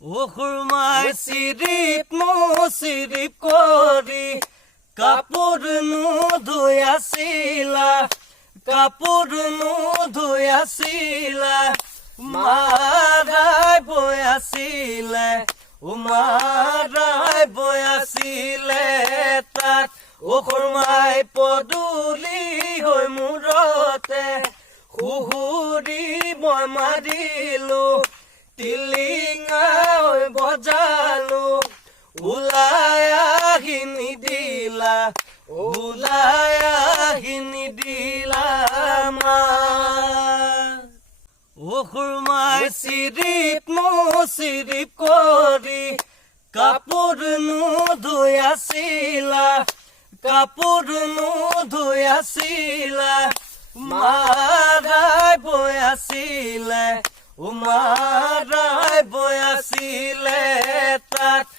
খুৰমাই চিৰিপ কৰি কাপোৰ ধুই আছিলা মাৰাই বৈ আছিলে তাত খুৰমাই পদূলি হৈ মূৰতে সুহুৰি মই মাৰিলো টিলিঙা বজালো ওলাই আহি নিদিলা মা খুৰমাই চিৰিপ কৰি কাপোৰ ধুই আছিলা মাৰাই বৈ আছিলে তাত